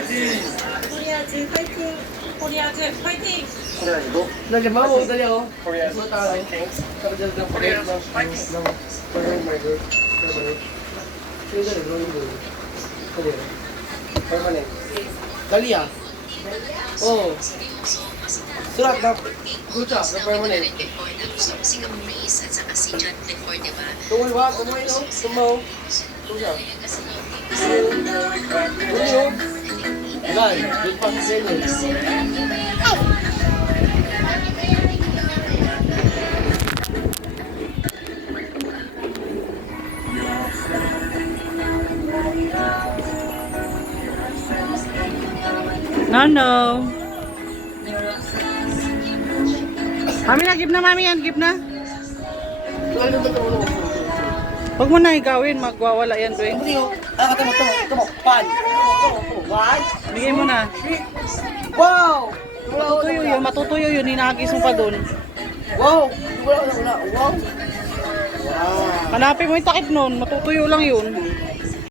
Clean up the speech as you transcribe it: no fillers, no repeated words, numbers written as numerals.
코리아즈 파이팅! 코리아즈 파이팅! Lagi mo, dali ako. Korea. Gusto tayo. Sabi dyan ng Korea. Sino dali? Drawing doon. Dali. Permanent. Dali ah. Oo. Sulat na. Gucha, na permanent. Tumoy ba? Tumoy no? Tumaw. Gucha. Tumoy no? Gan, good pang sinin. No. Mami na, give na mami yan, give na. Ano ba ito? Huwag mo na igawin, magwawala yan doon. Hindi oh. Tumo. Pan. One. Bigay mo na. Wow! Matutuyo yun, hinahagis mo pa doon. Wow! Wala. Wow! Wow! Hanapin mo yung takip nun, matutuyo lang yun.